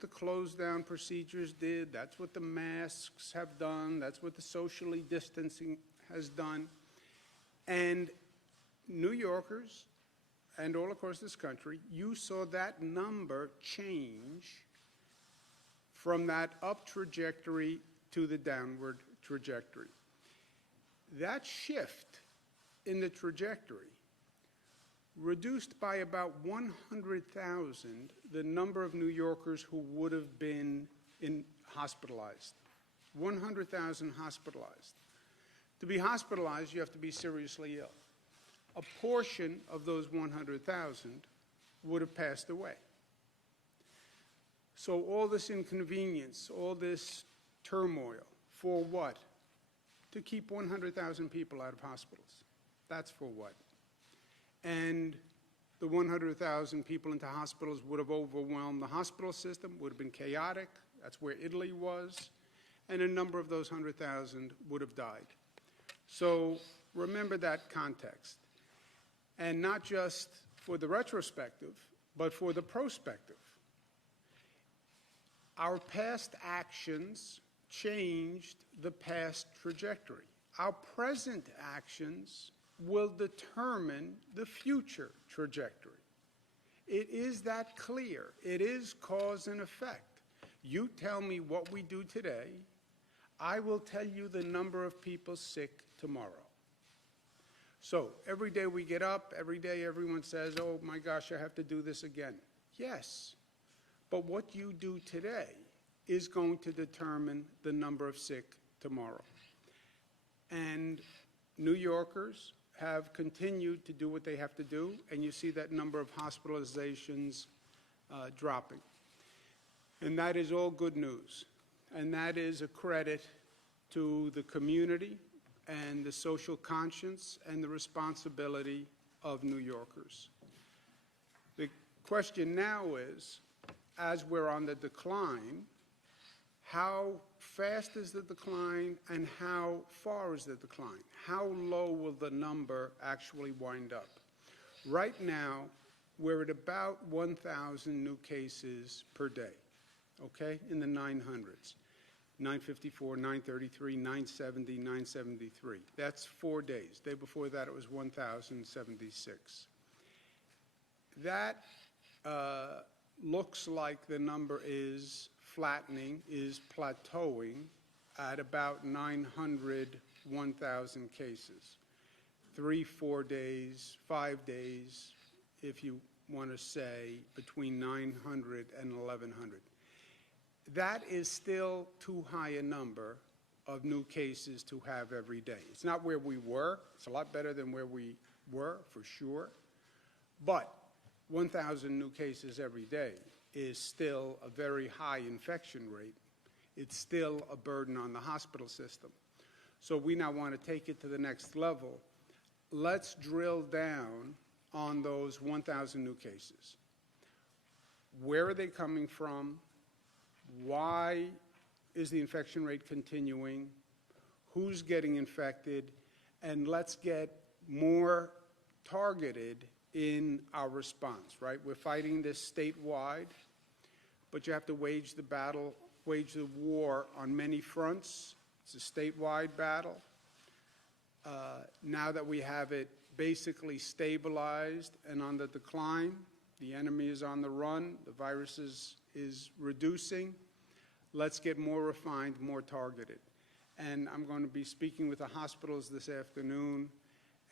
the close down procedures did. That's what the masks have done. That's what the socially distancing has done. And New Yorkers and all across this country, you saw that number change from that up trajectory to the downward trajectory. That shift in the trajectory reduced by about 100,000 the number of New Yorkers who would have been hospitalized. 100,000 hospitalized. To be hospitalized, you have to be seriously ill. A portion of those 100,000 would have passed away. So all this inconvenience, all this turmoil, for what? To keep 100,000 people out of hospitals. That's for what? And the 100,000 people into hospitals would have overwhelmed the hospital system, would have been chaotic. That's where Italy was. And a number of those 100,000 would have died. So remember that context. And not just for the retrospective, but for the prospective. Our past actions changed the past trajectory. Our present actions will determine the future trajectory. It is that clear. It is cause and effect. You tell me what we do today, I will tell you the number of people sick tomorrow. So every day we get up, every day everyone says, oh my gosh, I have to do this again. Yes, but what you do today is going to determine the number of sick tomorrow. And New Yorkers have continued to do what they have to do, and you see that number of hospitalizations dropping. And that is all good news. And that is a credit to the community and the social conscience and the responsibility of New Yorkers. The question now is, as we're on the decline, how fast is the decline and how far is the decline? How low will the number actually wind up? Right now, we're at about 1,000 new cases per day, okay, in the 900s. 954, 933, 970, 973. That's 4 days. The day before that, it was 1,076. That looks like the number is flattening, is plateauing at about 900, 1,000 cases. 3, 4 days, 5 days, if you want to say, between 900 and 1,100. That is still too high a number of new cases to have every day. It's not where we were. It's a lot better than where we were, for sure. But 1,000 new cases every day is still a very high infection rate. It's still a burden on the hospital system. So we now want to take it to the next level. Let's drill down on those 1,000 new cases. Where are they coming from? Why is the infection rate continuing? Who's getting infected? And let's get more targeted in our response, right? We're fighting this statewide, but you have to wage the battle, wage the war on many fronts. It's a statewide battle. Now that we have it basically stabilized and on the decline, the enemy is on the run, the virus is reducing. Let's get more refined, more targeted. And I'm going to be speaking with the hospitals this afternoon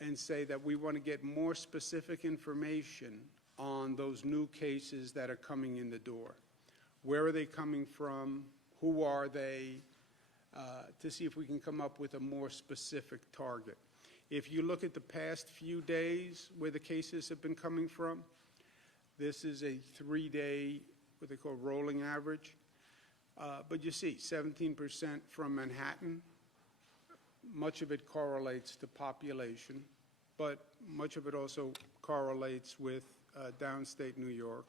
and say that we want to get more specific information on those new cases that are coming in the door. Where are they coming from? Who are they? To see if we can come up with a more specific target. If you look at the past few days where the cases have been coming from, this is a 3-day, what they call rolling average. But you see, 17% from Manhattan. Much of it correlates to population, but much of it also correlates with downstate New York.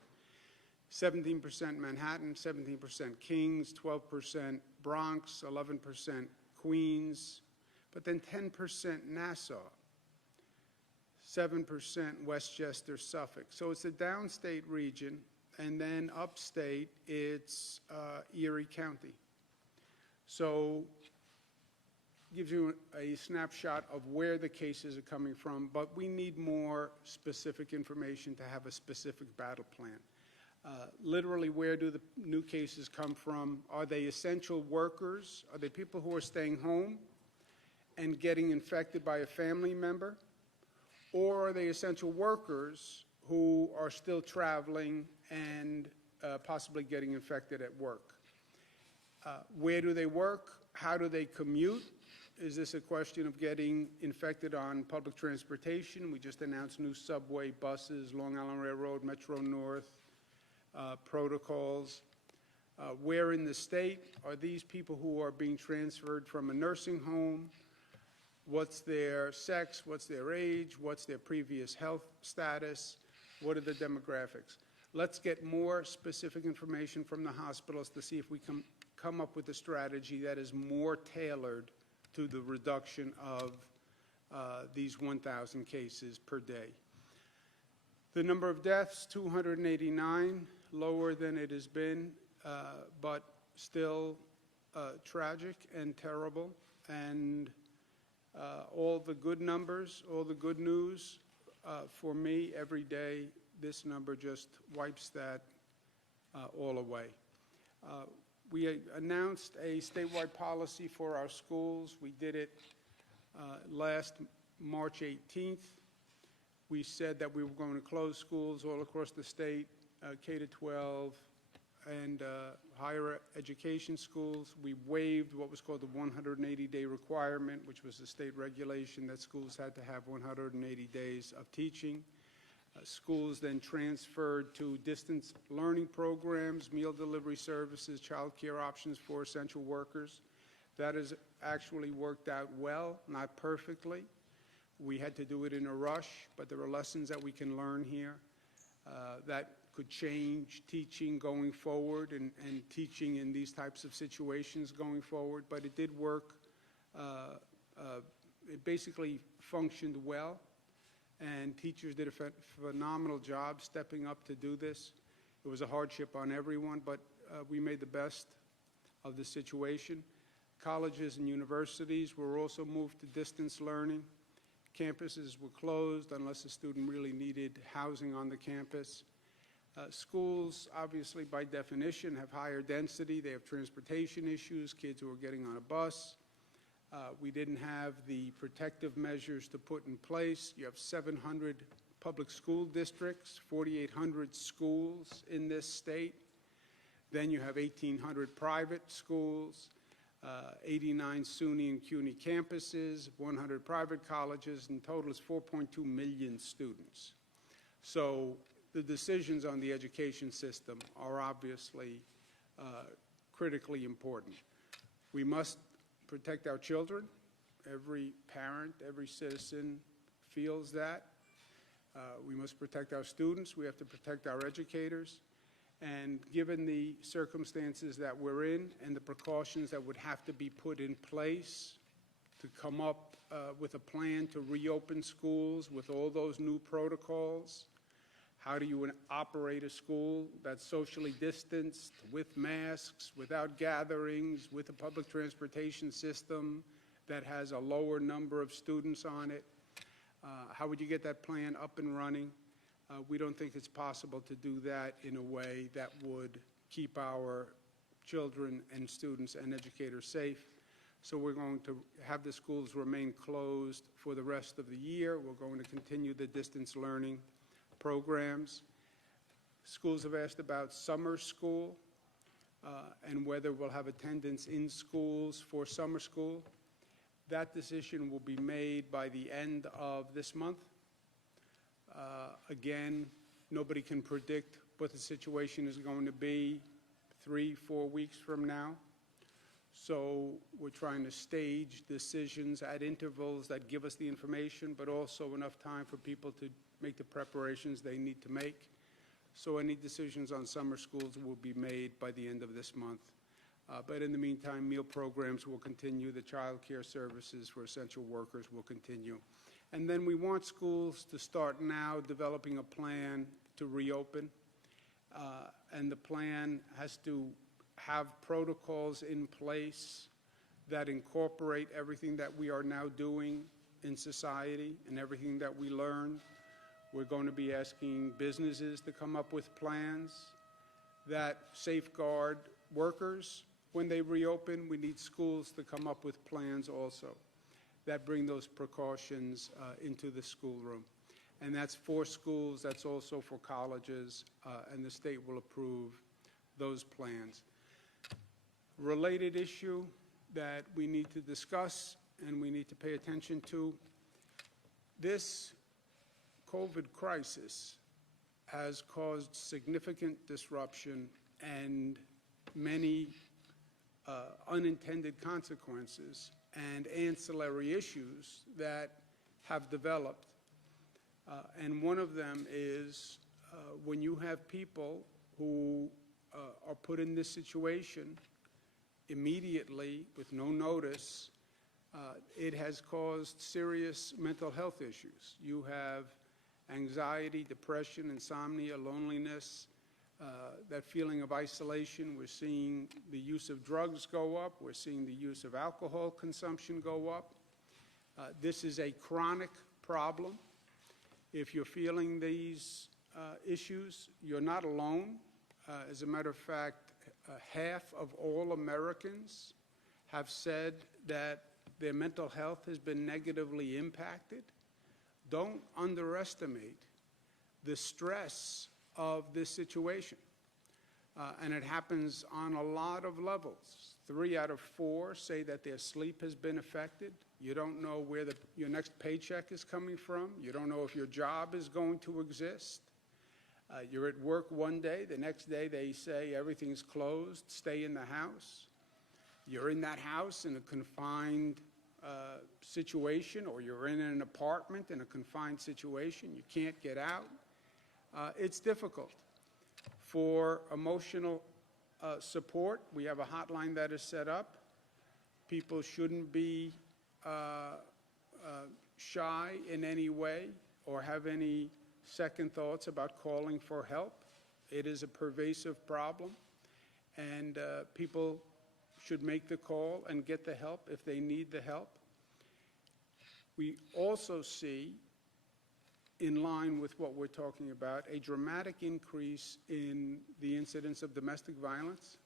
17% Manhattan, 17% Kings, 12% Bronx, 11% Queens, but then 10% Nassau, 7% Westchester, Suffolk. So it's a downstate region and then upstate, it's Erie County. So gives you a snapshot of where the cases are coming from, but we need more specific information to have a specific battle plan. Literally, where do the new cases come from? Are they essential workers? Are they people who are staying home and getting infected by a family member? Or are they essential workers who are still traveling and possibly getting infected at work? Where do they work? How do they commute? Is this a question of getting infected on public transportation? We just announced new subway buses, Long Island Railroad, Metro North protocols. Where in the state are these people who are being transferred from a nursing home? What's their sex? What's their age? What's their previous health status? What are the demographics? Let's get more specific information from the hospitals to see if we can come up with a strategy that is more tailored to the reduction of these 1,000 cases per day. The number of deaths, 289, lower than it has been, but still tragic and terrible. And all the good numbers, all the good news, for me, every day, this number just wipes that all away. We announced a statewide policy for our schools. We did it last March 18th. We said that we were going to close schools all across the state, K-12 and higher education schools. We waived what was called the 180-day requirement, which was the state regulation that schools had to have 180 days of teaching. Schools then transferred to distance learning programs, meal delivery services, child care options for essential workers. That has actually worked out well, not perfectly. We had to do it in a rush, but there are lessons that we can learn here that could change teaching going forward and teaching in these types of situations going forward. But it did work. It basically functioned well. And teachers did a phenomenal job stepping up to do this. It was a hardship on everyone, but we made the best of the situation. Colleges and universities were also moved to distance learning. Campuses were closed unless a student really needed housing on the campus. Schools, obviously, by definition, have higher density. They have transportation issues, kids who are getting on a bus. We didn't have the protective measures to put in place. You have 700 public school districts, 4,800 schools in this state. Then you have 1,800 private schools, 89 SUNY and CUNY campuses, 100 private colleges, and total is 4.2 million students. So the decisions on the education system are obviously critically important. We must protect our children. Every parent, every citizen feels that. We must protect our students. We have to protect our educators. And given the circumstances that we're in and the precautions that would have to be put in place to come up with a plan to reopen schools with all those new protocols, how do you operate a school that's socially distanced, with masks, without gatherings, with a public transportation system that has a lower number of students on it? How would you get that plan up and running? We don't think it's possible to do that in a way that would keep our children and students and educators safe. So we're going to have the schools remain closed for the rest of the year. We're going to continue the distance learning programs. Schools have asked about summer school and whether we'll have attendance in schools for summer school. That decision will be made by the end of this month. Again, nobody can predict what the situation is going to be 3-4 weeks from now. So we're trying to stage decisions at intervals that give us the information, but also enough time for people to make the preparations they need to make. So any decisions on summer schools will be made by the end of this month. But in the meantime, meal programs will continue. The child care services for essential workers will continue. And then we want schools to start now developing a plan to reopen. and the plan has to have protocols in place that incorporate everything that we are now doing in society and everything that we learn. We're going to be asking businesses to come up with plans that safeguard workers. When they reopen, we need schools to come up with plans also that bring those precautions into the schoolroom. And that's for schools, that's also for colleges, and the state will approve those plans. Related issue that we need to discuss and we need to pay attention to, this COVID crisis has caused significant disruption and many unintended consequences and ancillary issues that have developed. And one of them is when you have people who are put in this situation immediately with no notice, it has caused serious mental health issues. You have anxiety, depression, insomnia, loneliness, that feeling of isolation. We're seeing the use of drugs go up. We're seeing the use of alcohol consumption go up. This is a chronic problem. If you're feeling these issues, you're not alone. As a matter of fact, half of all Americans have said that their mental health has been negatively impacted. Don't underestimate the stress of this situation. And it happens on a lot of levels. 3 out of 4 say that their sleep has been affected. You don't know where your next paycheck is coming from. You don't know if your job is going to exist. You're at work one day, the next day they say everything's closed, stay in the house. You're in that house in a confined situation, or you're in an apartment in a confined situation. You can't get out. It's difficult. For emotional support, we have a hotline that is set up. People shouldn't be shy in any way or have any second thoughts about calling for help. It is a pervasive problem, and people should make the call and get the help if they need the help. We also see, in line with what we're talking about, a dramatic increase in the incidence of domestic violence.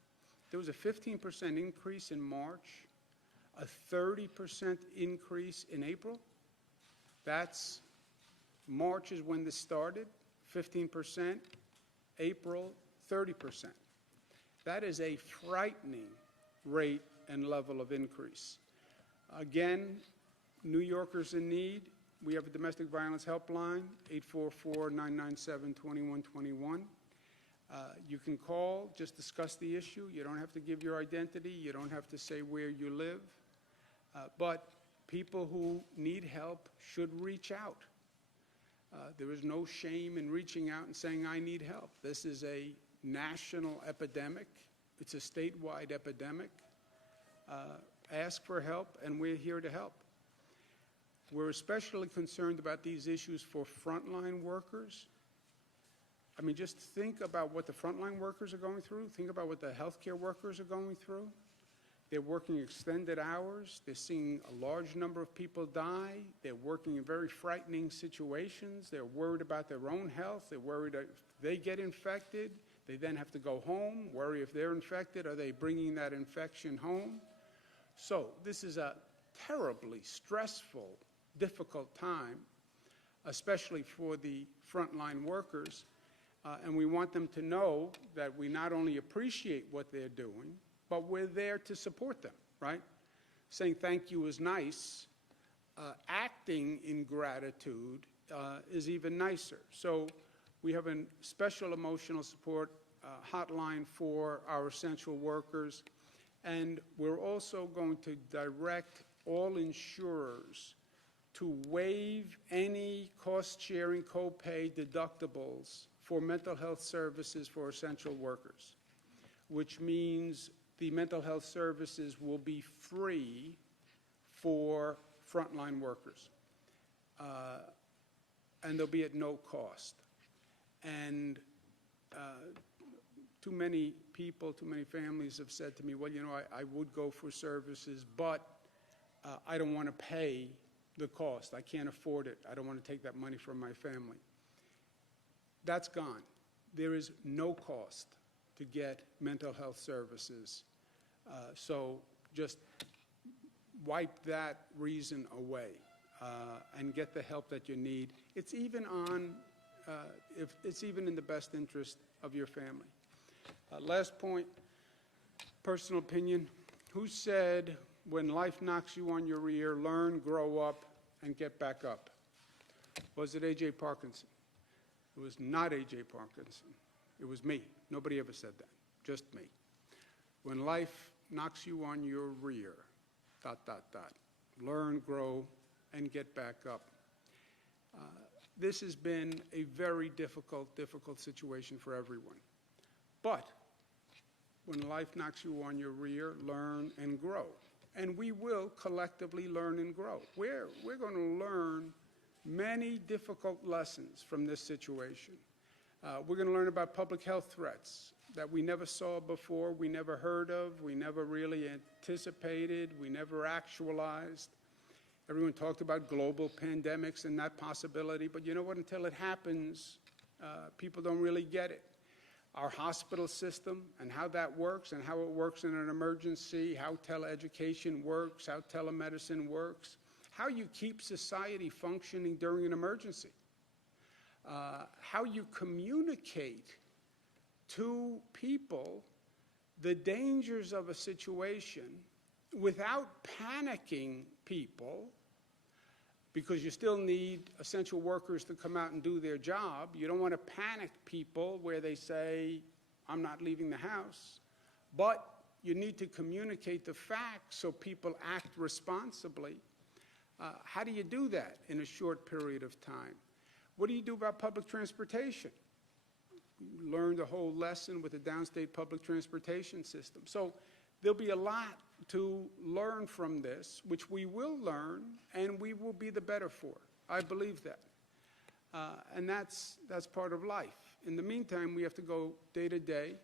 There was a 15% increase in March, a 30% increase in April. That's March is when this started, 15%, April, 30%. That is a frightening rate and level of increase. Again, New Yorkers in need, we have a domestic violence helpline, 844-997-2121. You can call, just discuss the issue. You don't have to give your identity. You don't have to say where you live. But people who need help should reach out. There is no shame in reaching out and saying, I need help. This is a national epidemic. It's a statewide epidemic. Ask for help, and we're here to help. We're especially concerned about these issues for frontline workers. I mean, just think about what the frontline workers are going through. Think about what the healthcare workers are going through. They're working extended hours. They're seeing a large number of people die. They're working in very frightening situations. They're worried about their own health. They're worried that if they get infected, they then have to go home, worry if they're infected, are they bringing that infection home? So this is a terribly stressful, difficult time, especially for the frontline workers. And we want them to know that we not only appreciate what they're doing, but we're there to support them, right? Saying thank you is nice. Acting in gratitude is even nicer. So we have a special emotional support hotline for our essential workers. And we're also going to direct all insurers to waive any cost-sharing copay deductibles for mental health services for essential workers, which means the mental health services will be free for frontline workers, and they'll be at no cost. And too many people, too many families have said to me, well, you know, I would go for services, but I don't want to pay the cost. I can't afford it. I don't want to take that money from my family. That's gone. There is no cost to get mental health services. So just wipe that reason away and get the help that you need. It's even if it's even in the best interest of your family. Last point, personal opinion. Who said, when life knocks you on your rear, learn, grow up, and get back up? Was it A.J. Parkinson? It was not A.J. Parkinson. It was me. Nobody ever said that, just me. When life knocks you on your rear, ... learn, grow, and get back up. This has been a very difficult situation for everyone. But when life knocks you on your rear, learn and grow. And we will collectively learn and grow. We're going to learn many difficult lessons from this situation. We're going to learn about public health threats that we never saw before, we never heard of, we never really anticipated, we never actualized. Everyone talked about global pandemics and that possibility, but you know what? Until it happens, people don't really get it. Our hospital system and how that works and how it works in an emergency, how teleeducation works, how telemedicine works, how you keep society functioning during an emergency, how you communicate to people the dangers of a situation without panicking people, because you still need essential workers to come out and do their job. You don't want to panic people where they say, I'm not leaving the house. But you need to communicate the facts so people act responsibly. How do you do that in a short period of time? What do you do about public transportation? We learned a whole lesson with the downstate public transportation system. So there'll be a lot to learn from this, which we will learn and we will be the better for. I believe that. And that's part of life. In the meantime, we have to go day to day,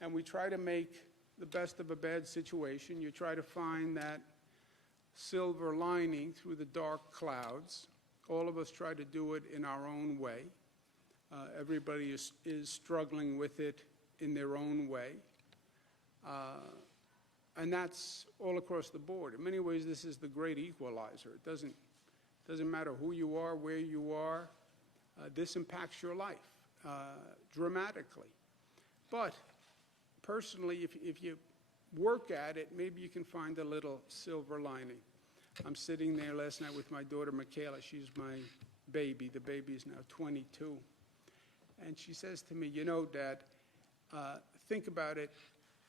and we try to make the best of a bad situation. You try to find that silver lining through the dark clouds. All of us try to do it in our own way. Everybody is struggling with it in their own way. And that's all across the board. In many ways, this is the great equalizer. It doesn't matter who you are, where you are. This impacts your life dramatically. But personally, if you work at it, maybe you can find a little silver lining. I'm sitting there last night with my daughter, Michaela. She's my baby. The baby is now 22. And she says to me, you know, Dad, think about it.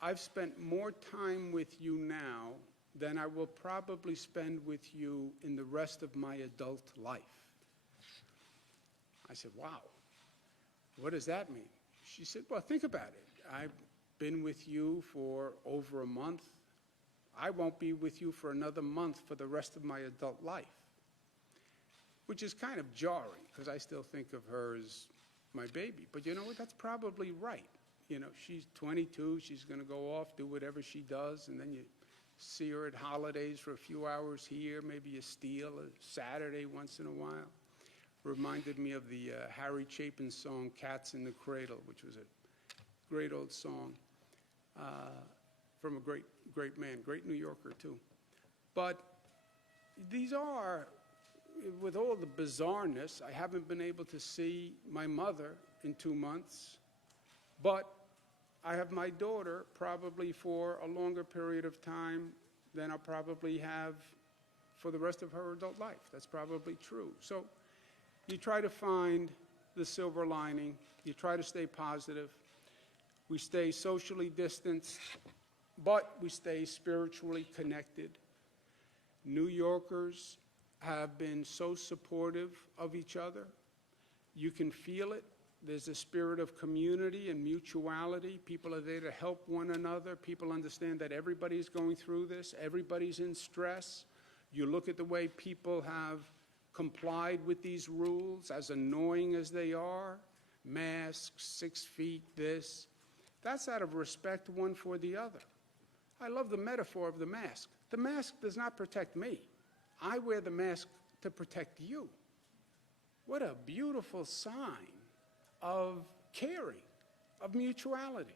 I've spent more time with you now than I will probably spend with you in the rest of my adult life. I said, wow, what does that mean? She said, well, think about it. I've been with you for over a month. I won't be with you for another month for the rest of my adult life, which is kind of jarring because I still think of her as my baby. But you know what? That's probably right. You know, she's 22, she's going to go off, do whatever she does, and then you see her at holidays for a few hours here, maybe you steal a Saturday once in a while. Reminded me of the Harry Chapin song, Cats in the Cradle, which was a great old song from a great man, great New Yorker too. But these are, with all the bizarreness, I haven't been able to see my mother in 2 months. But I have my daughter probably for a longer period of time than I'll probably have for the rest of her adult life. That's probably true. So you try to find the silver lining. You try to stay positive. We stay socially distanced, but we stay spiritually connected. New Yorkers have been so supportive of each other. You can feel it. There's a spirit of community and mutuality. People are there to help one another. People understand that everybody's going through this. Everybody's in stress. You look at the way people have complied with these rules, as annoying as they are, masks, 6 feet, this. That's out of respect one for the other. I love the metaphor of the mask. The mask does not protect me. I wear the mask to protect you. What a beautiful sign of caring, of mutuality.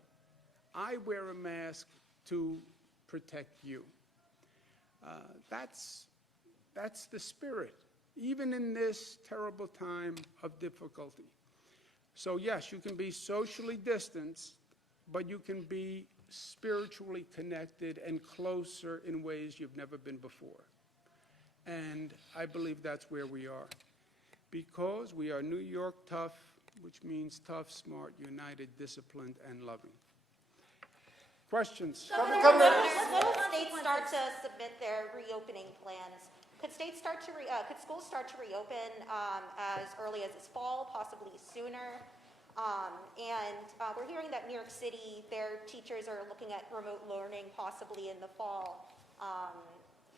I wear a mask to protect you. That's the spirit, even in this terrible time of difficulty. So yes, you can be socially distanced, but you can be spiritually connected and closer in ways you've never been before. And I believe that's where we are. Because we are New York tough, which means tough, smart, united, disciplined, and loving. Questions? When will states start to submit their reopening plans? Could schools start to reopen as early as this fall, possibly sooner? We're hearing that New York City, their teachers are looking at remote learning possibly in the fall.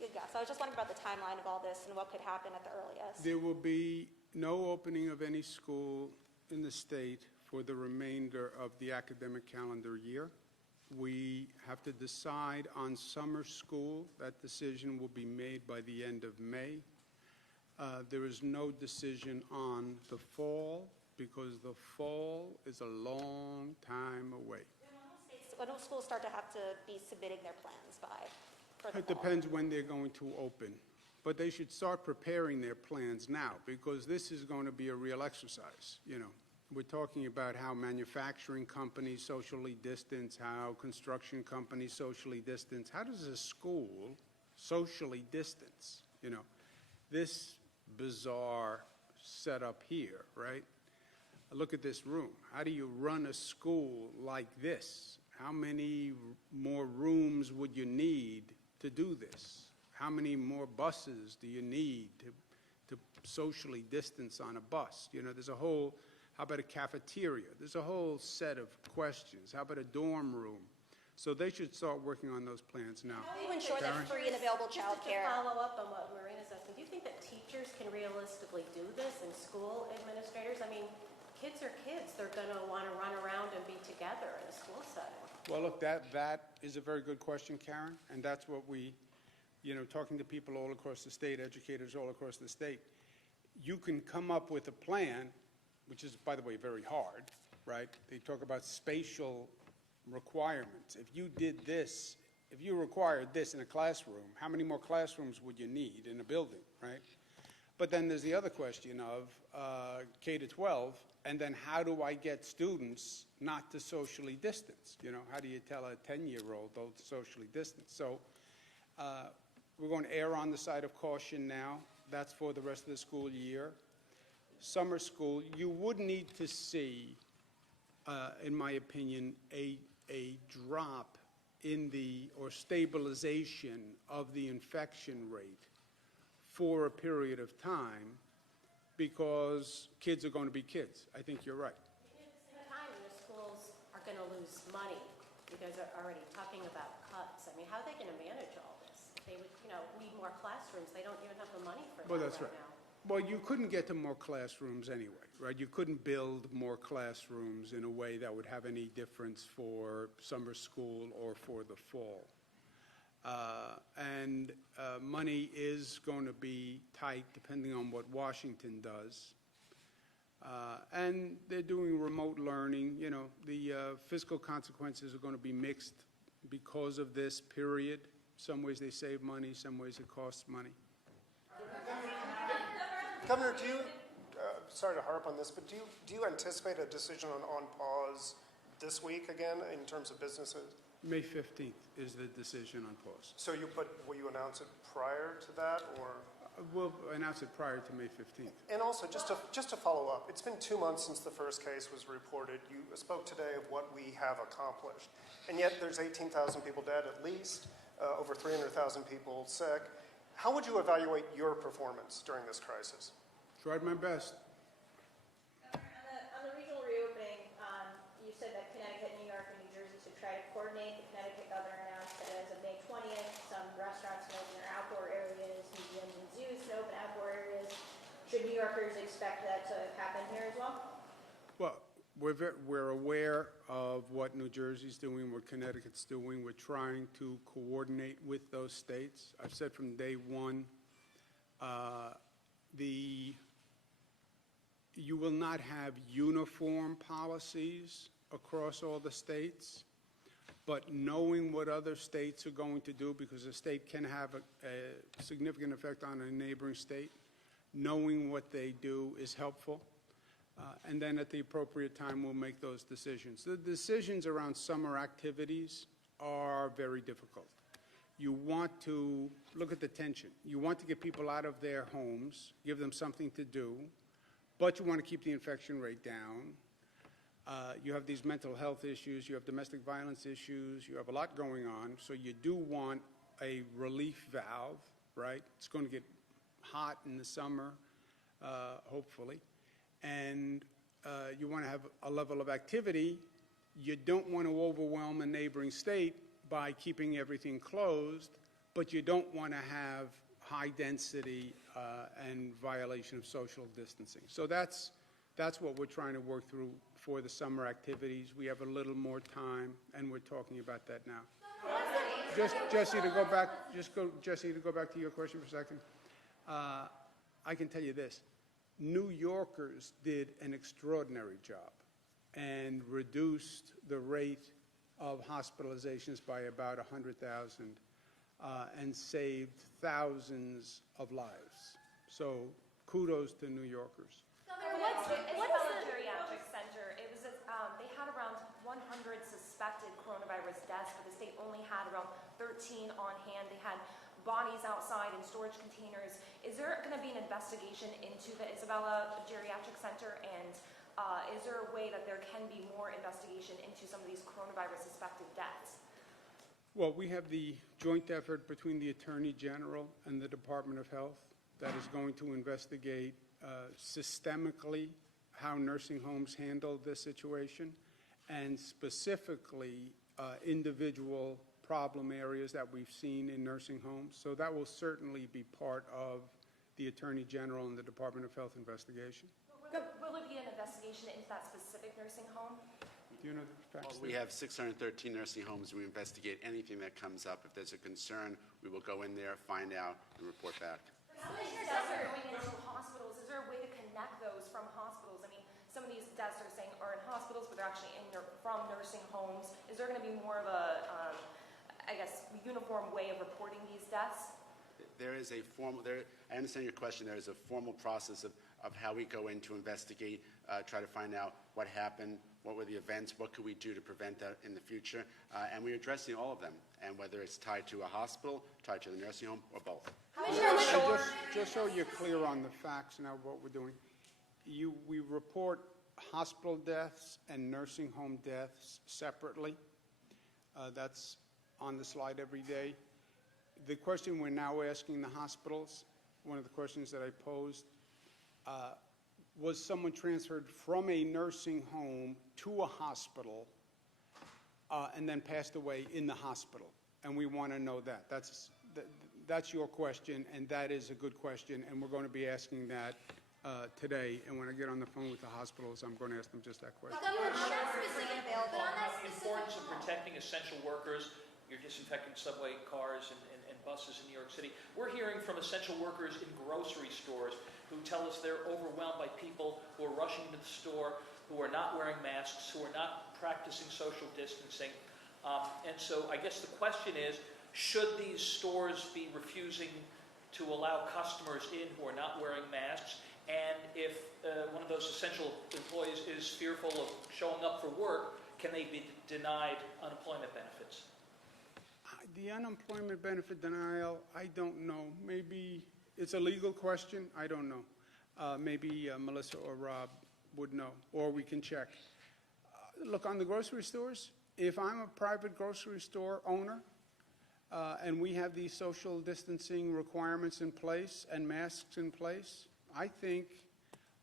So I was just wondering about the timeline of all this and what could happen at the earliest. There will be no opening of any school in the state for the remainder of the academic calendar year. We have to decide on summer school. That decision will be made by the end of May. There is no decision on the fall because the fall is a long time away. When will schools start to have to be submitting their plans by? It depends when they're going to open. But they should start preparing their plans now because this is going to be a real exercise. We're talking about how manufacturing companies socially distance, how construction companies socially distance. How does a school socially distance? This bizarre setup here, right? Look at this room. How do you run a school like this? How many more rooms would you need to do this? How many more buses do you need to socially distance on a bus? There's a whole, how about a cafeteria? There's a whole set of questions. How about a dorm room? So they should start working on those plans now. How do you ensure that free and available child care? Just to follow up on what Marina's asking, do you think that teachers can realistically do this and school administrators? I mean, kids are kids. They're going to want to run around and be together in a school setting. Well, look, that is a very good question, Karen, and that's what we, talking to people all across the state, educators all across the state, you can come up with a plan, which is, by the way, very hard, right? They talk about spatial requirements. If you did this, if you required this in a classroom, how many more classrooms would you need in a building, right? But then there's the other question of K to 12, and then how do I get students not to socially distance? How do you tell a 10-year-old to socially distance? So we're going to err on the side of caution now. That's for the rest of the school year. Summer school, you would need to see, in my opinion, a drop in or stabilization of the infection rate for a period of time because kids are going to be kids. I think you're right. At the same time, the schools are going to lose money. You guys are already talking about cuts. I mean, how are they going to manage all this? If they would, need more classrooms. They don't even have the money for that That's right. now. Well, you couldn't get to more classrooms anyway, right? You couldn't build more classrooms in a way that would have any difference for summer school or for the fall. Money is going to be tight depending on what Washington does. And they're doing remote learning. The fiscal consequences are going to be mixed because of this period. Some ways they save money, some ways it costs money. Governor, sorry to harp on this, but do you anticipate a decision on pause this week again in terms of businesses? May 15th is the decision on pause. So will you announce it prior to that, or? We'll announce it prior to May 15th. And also, just to follow up, it's been 2 months since the first case was reported. You spoke today of what we have accomplished, and yet there's 18,000 people dead at least, over 300,000 people sick. How would you evaluate your performance during this crisis? Tried my best. On the regional reopening, you said that Connecticut, New York, and New Jersey should try to coordinate. The Connecticut governor announced that as of May 20th, some restaurants can open their outdoor areas, museums and zoos can open outdoor areas. Should New Yorkers expect that to happen here as well? Well, we're aware of what New Jersey's doing, what Connecticut's doing. We're trying to coordinate with those states. I've said from day one, you will not have uniform policies across all the states, but knowing what other states are going to do, because a state can have a significant effect on a neighboring state, knowing what they do is helpful. And then at the appropriate time, we'll make those decisions. The decisions around summer activities are very difficult. You want to look at the tension. You want to get people out of their homes, give them something to do, but you want to keep the infection rate down. You have these mental health issues, you have domestic violence issues, you have a lot going on, so you do want a relief valve, right? It's going to get hot in the summer, hopefully, and you want to have a level of activity. You don't want to overwhelm a neighboring state by keeping everything closed, but you don't want to have high density and violation of social distancing. So that's what we're trying to work through for the summer activities. We have a little more time, and we're talking about that now. Jesse, to go back to your question for a second. I can tell you this. New Yorkers did an extraordinary job and reduced the rate of hospitalizations by about 100,000 and saved thousands of lives. So kudos to New Yorkers. What's the geriatric center? It was they had around 100 suspected coronavirus deaths, but the state only had around 13 on hand. They had bodies outside in storage containers. Is there going to be an investigation into the Isabella Geriatric Center, and is there a way that there can be more investigation into some of these coronavirus suspected deaths? Well, we have the joint effort between the Attorney General and the Department of Health that is going to investigate systemically how nursing homes handled this situation, and specifically individual problem areas that we've seen in nursing homes. So that will certainly be part of the Attorney General and the Department of Health investigation. Will there be an investigation into that specific nursing home? Do you know the facts? Well, we have 613 nursing homes. We investigate anything that comes up. If there's a concern, we will go in there, find out, and report back. Some of these deaths are going into hospitals. Is there a way to connect those from hospitals? I mean, some of these deaths are saying are in hospitals, but they're actually from nursing homes. Is there going to be more of a, uniform way of reporting these deaths? There is a formal, I understand your question. There is a formal process of how we go in to investigate, try to find out what happened, what were the events, what could we do to prevent that in the future, and we're addressing all of them, and whether it's tied to a hospital, tied to the nursing home, or both. Just so you're clear on the facts now, what we're doing, we report hospital deaths and nursing home deaths separately. That's on the slide every day. The question we're now asking the hospitals, one of the questions that I posed, was someone transferred from a nursing home to a hospital and then passed away in the hospital? And we want to know that. That's your question, and that is a good question, and we're going to be asking that today. And when I get on the phone with the hospitals, I'm going to ask them just that question. The importance of protecting essential workers. You're disinfecting subway cars and buses in New York City. We're hearing from essential workers in grocery stores who tell us they're overwhelmed by people who are rushing to the store, who are not wearing masks, who are not practicing social distancing. And so I guess the question is, should these stores be refusing to allow customers in who are not wearing masks? And if one of those essential employees is fearful of showing up for work, can they be denied unemployment benefits? The unemployment benefit denial, I don't know. Maybe it's a legal question. I don't know. Maybe Melissa or Rob would know, or we can check. Look, on the grocery stores, if I'm a private grocery store owner and we have these social distancing requirements in place and masks in place, I think,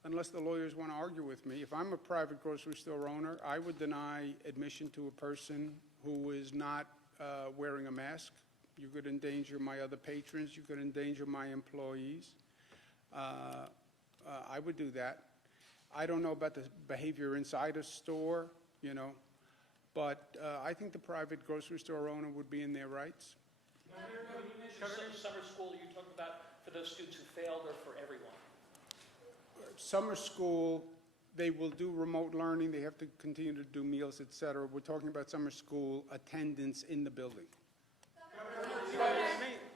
unless the lawyers want to argue with me, if I'm a private grocery store owner, I would deny admission to a person who is not wearing a mask. You could endanger my other patrons. You could endanger my employees. I would do that. I don't know about the behavior inside a store, you know, but I think the private grocery store owner would be in their rights. Summer school, are you talking about for those students who failed or for everyone? Summer school, they will do remote learning, they have to continue to do meals, et cetera. We're talking about summer school attendance in the building.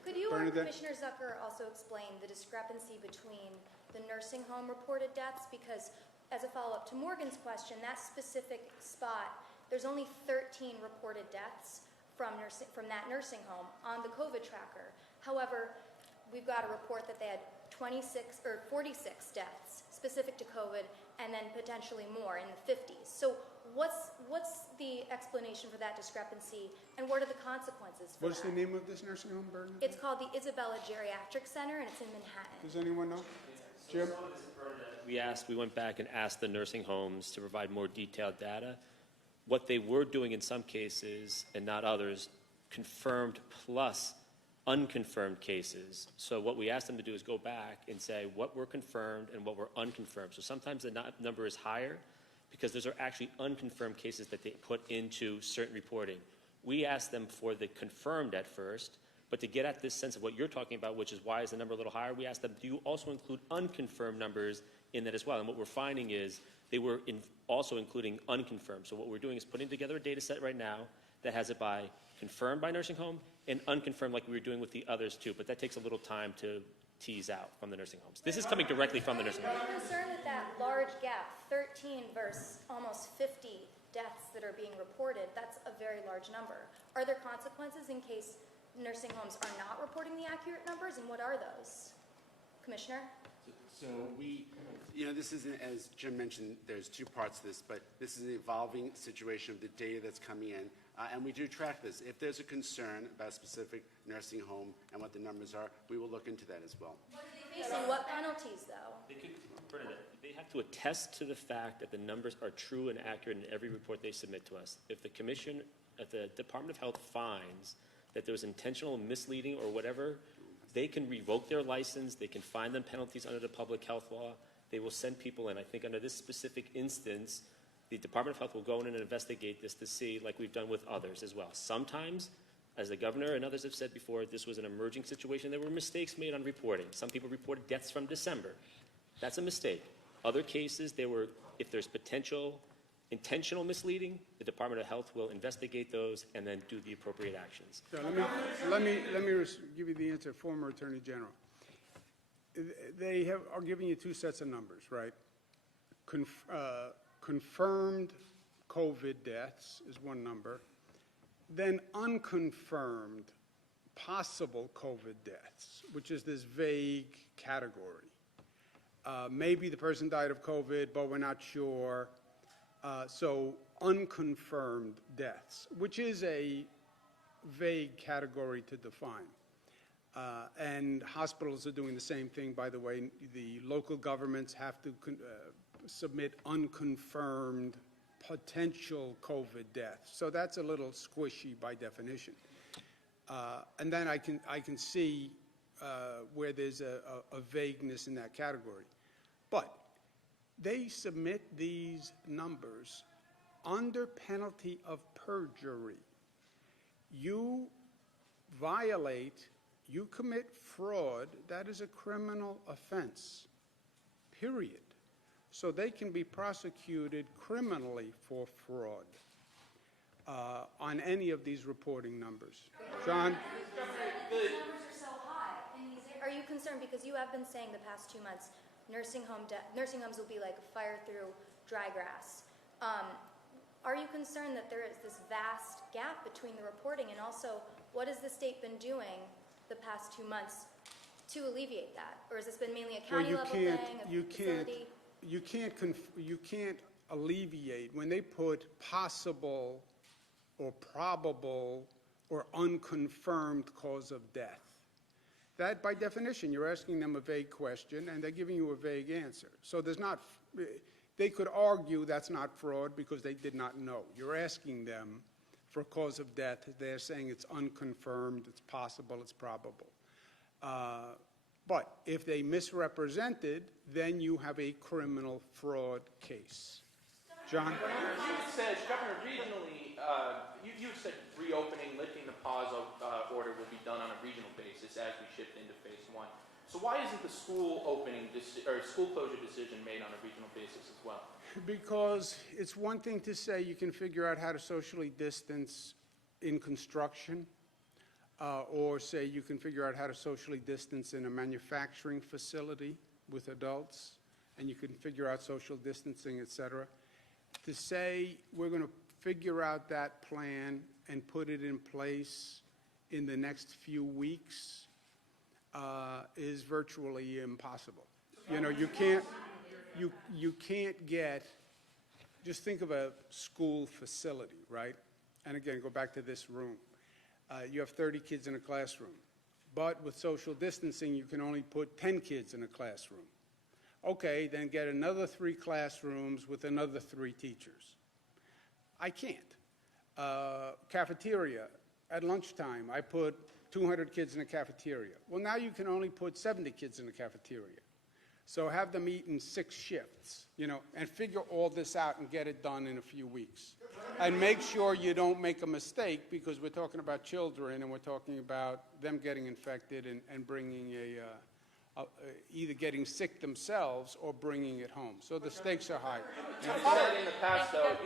Could you or Bernadette? Commissioner Zucker also explain the discrepancy between the nursing home reported deaths? Because as a follow-up to Morgan's question, that specific spot, there's only 13 reported deaths from that nursing home on the COVID tracker. However, we've got a report that they had 26 or 46 deaths specific to COVID, and then potentially more in the 50s. So what's the explanation for that discrepancy, and what are the consequences for What's that? the name of this nursing home, Bernadette? It's called the Isabella Geriatric Center, and it's in Manhattan. Does anyone know? Jim? We went back and asked the nursing homes to provide more detailed data. What they were doing in some cases, and not others, confirmed plus unconfirmed cases. So what we asked them to do is go back and say what were confirmed and what were unconfirmed. So sometimes the number is higher because those are actually unconfirmed cases that they put into certain reporting. We asked them for the confirmed at first, but to get at this sense of what you're talking about, which is why is the number a little higher, we asked them, do you also include unconfirmed numbers in that as well? And what we're finding is they were also including unconfirmed. So what we're doing is putting together a data set right now that has it by confirmed by nursing home and unconfirmed like we were doing with the others too, but that takes a little time to tease out from the nursing homes. This is coming directly from the nursing homes. I'm concerned with that large gap, 13 versus almost 50 deaths that are being reported. That's a very large number. Are there consequences in case nursing homes are not reporting the accurate numbers, and what are those? Commissioner? So this is, as Jim mentioned, there's two parts to this, but this is an evolving situation of the data that's coming in, and we do track this. If there's a concern about a specific nursing home and what the numbers are, we will look into that as well. What are they facing? What penalties, though? They have to attest to the fact that the numbers are true and accurate in every report they submit to us. If the Department of Health finds that there was intentional misleading or whatever, they can revoke their license, they can fine them penalties under the public health law, they will send people in. I think under this specific instance, the Department of Health will go in and investigate this to see, like we've done with others as well. Sometimes, as the governor and others have said before, this was an emerging situation. There were mistakes made on reporting. Some people reported deaths from December. That's a mistake. Other cases, if there's potential intentional misleading, the Department of Health will investigate those and then do the appropriate actions. Yeah, let me give you the answer, former Attorney General. They are giving you two sets of numbers, right? Confirmed COVID deaths is one number. Then unconfirmed possible COVID deaths, which is this vague category. Maybe the person died of COVID, but we're not sure. So unconfirmed deaths, which is a vague category to define. And hospitals are doing the same thing, by the way. The local governments have to submit unconfirmed potential COVID deaths. So that's a little squishy by definition. And then I can see where there's a vagueness in that category. But they submit these numbers under penalty of perjury. You commit fraud, that is a criminal offense, period. So they can be prosecuted criminally for fraud on any of these reporting numbers. John? These numbers are so high. Are you concerned, because you have been saying the past 2 months, nursing homes will be like fire through dry grass. Are you concerned that there is this vast gap between the reporting, and also what has the state been doing the past 2 months to alleviate that? Or has this been mainly a county level thing, a facility? You can't alleviate when they put possible or probable or unconfirmed cause of death. That, by definition, you're asking them a vague question, and they're giving you a vague answer. So they could argue that's not fraud because they did not know. You're asking them for a cause of death. They're saying it's unconfirmed, it's possible, it's probable. But if they misrepresented, then you have a criminal fraud case. John? Governor, regionally, you said reopening, lifting the pause order will be done on a regional basis as we shift into phase one. So why isn't the school school closure decision made on a regional basis as well? Because it's one thing to say you can figure out how to socially distance in construction, or say you can figure out how to socially distance in a manufacturing facility with adults, and you can figure out social distancing, et cetera. To say we're going to figure out that plan and put it in place in the next few weeks is virtually impossible. You know, you can't get, just think of a school facility, right? And again, go back to this room. You have 30 kids in a classroom, but with social distancing, you can only put 10 kids in a classroom. Okay, then get another 3 classrooms with another 3 teachers. I can't. Cafeteria, at lunchtime, I put 200 kids in a cafeteria. Well, now you can only put 70 kids in a cafeteria. So have them eat in 6 shifts, you know, and figure all this out and get it done in a few weeks. And make sure you don't make a mistake, because we're talking about children and we're talking about them getting infected and bringing either getting sick themselves or bringing it home. So the stakes are high. You had said in the past that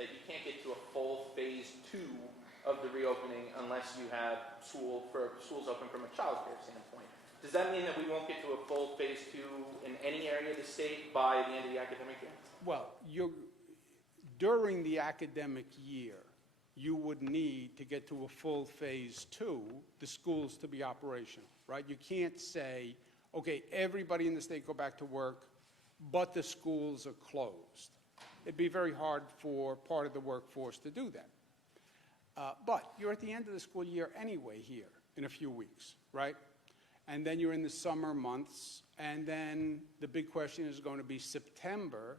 you can't get to a full phase 2 of the reopening unless you have schools open from a child care standpoint. Does that mean that we won't get to a full phase 2 in any area of the state by the end of the academic year? Well, during the academic year, you would need to get to a full phase 2, the schools to be operational, right? You can't say, okay, everybody in the state go back to work, but the schools are closed. It'd be very hard for part of the workforce to do that. But you're at the end of the school year anyway here in a few weeks, right? And then you're in the summer months, and then the big question is going to be September.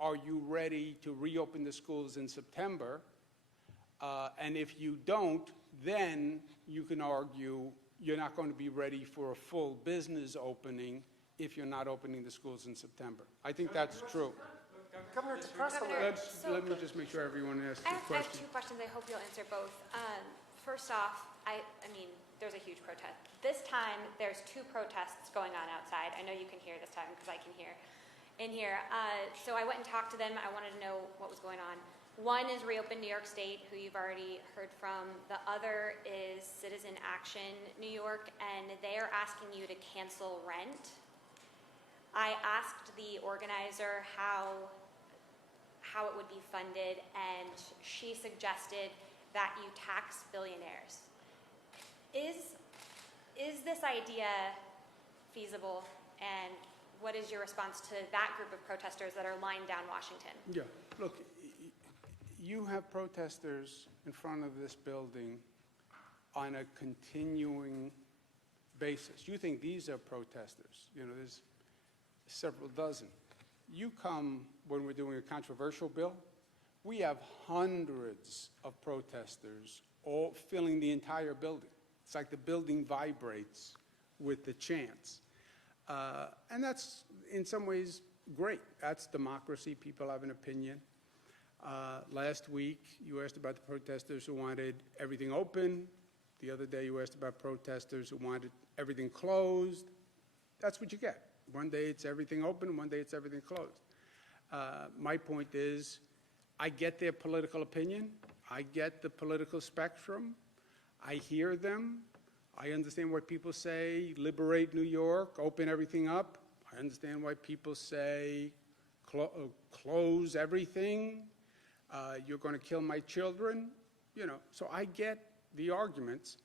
Are you ready to reopen the schools in September? And if you don't, then you can argue you're not going to be ready for a full business opening if you're not opening the schools in September. I think that's true. Governor, to press on Governor, that. Let me just make sure everyone asks I a have question. 2 questions. I hope you'll answer both. First off, I mean, there's a huge protest. This time, there's 2 protests going on outside. I know you can hear this time because I can hear in here. So I went and talked to them. I wanted to know what was going on. One is Reopen New York State, who you've already heard from. The other is Citizen Action New York, and they are asking you to cancel rent. I asked the organizer how it would be funded, and she suggested that you tax billionaires. Is this idea feasible, and what is your response to that group of protesters that are lying down Washington? Yeah, look, you have protesters in front of this building on a continuing basis. You think these are protesters. You know, there's several dozen. You come when we're doing a controversial bill, we have hundreds of protesters all filling the entire building. It's like the building vibrates with the chants. And that's, in some ways, great. That's democracy. People have an opinion. Last week, you asked about the protesters who wanted everything open. The other day, you asked about protesters who wanted everything closed. That's what you get. One day it's everything open, one day it's everything closed. My point is, I get their political opinion. I get the political spectrum. I hear them. I understand why people say, liberate New York, open everything up. I understand why people say, close everything. You're going to kill my children. You know, so I get the arguments.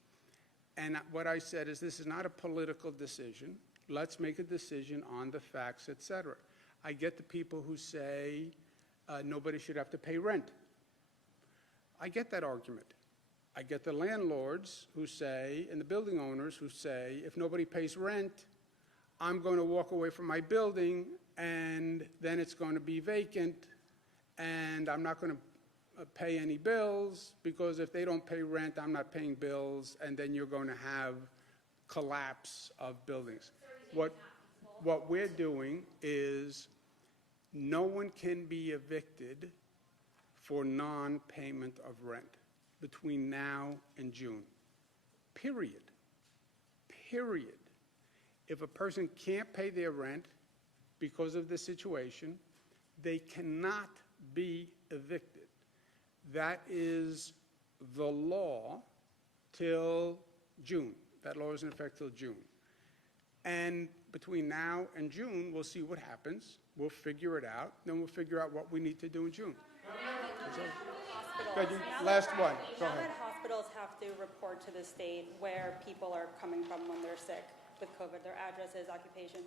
And what I said is, this is not a political decision. Let's make a decision on the facts, et cetera. I get the people who say nobody should have to pay rent. I get that argument. I get the landlords who say, and the building owners who say, if nobody pays rent, I'm going to walk away from my building, and then it's going to be vacant, and I'm not going to pay any bills, because if they don't pay rent, I'm not paying bills, and then you're going to have collapse of buildings. What we're doing is no one can be evicted for non-payment of rent between now and June. Period. Period. If a person can't pay their rent because of the situation, they cannot be evicted. That is the law till June. That law is in effect till June. And between now and June, we'll see what happens. We'll figure it out. Then we'll figure out what we need to do in June. Last one. Go Now ahead. that hospitals have to report to the state where people are coming from when they're sick with COVID, their addresses, occupation,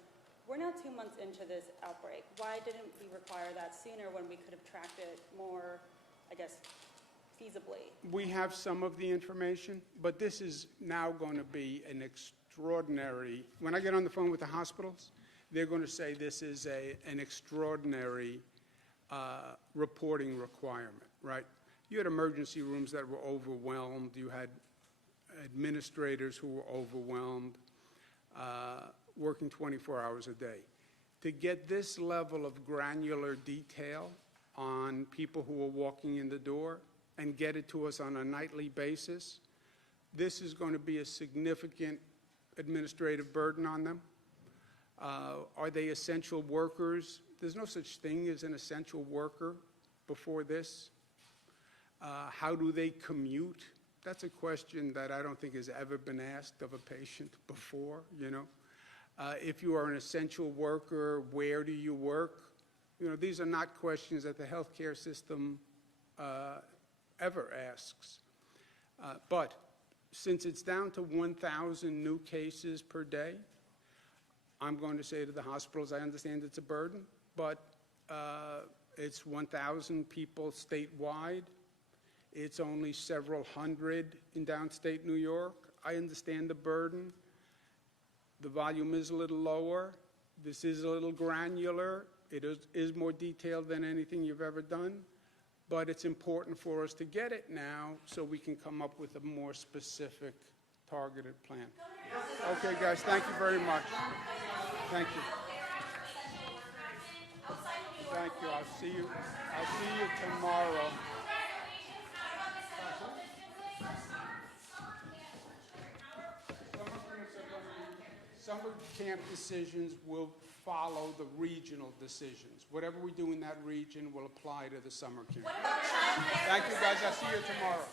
we're now 2 months into this outbreak. Why didn't we require that sooner when we could have tracked it more, I guess, feasibly? We have some of the information, but this is now going to be an extraordinary, when I get on the phone with the hospitals, they're going to say this is an extraordinary reporting requirement, right? You had emergency rooms that were overwhelmed. You had administrators who were overwhelmed, working 24 hours a day. To get this level of granular detail on people who are walking in the door and get it to us on a nightly basis, this is going to be a significant administrative burden on them. Are they essential workers? There's no such thing as an essential worker before this. How do they commute? That's a question that I don't think has ever been asked of a patient before, you know. If you are an essential worker, where do you work? You know, these are not questions that the healthcare system ever asks. But since it's down to 1,000 new cases per day, I'm going to say to the hospitals, I understand it's a burden, but it's 1,000 people statewide. It's only several hundred in downstate New York. I understand the burden. The volume is a little lower. This is a little granular. It is more detailed than anything you've ever done. But it's important for us to get it now so we can come up with a more specific, targeted plan. Okay, guys, thank you very much. Thank you. Thank you. I'll see you tomorrow. Summer camp decisions will follow the regional decisions. Whatever we do in that region will apply to the summer camp. Thank you, guys. I'll see you tomorrow.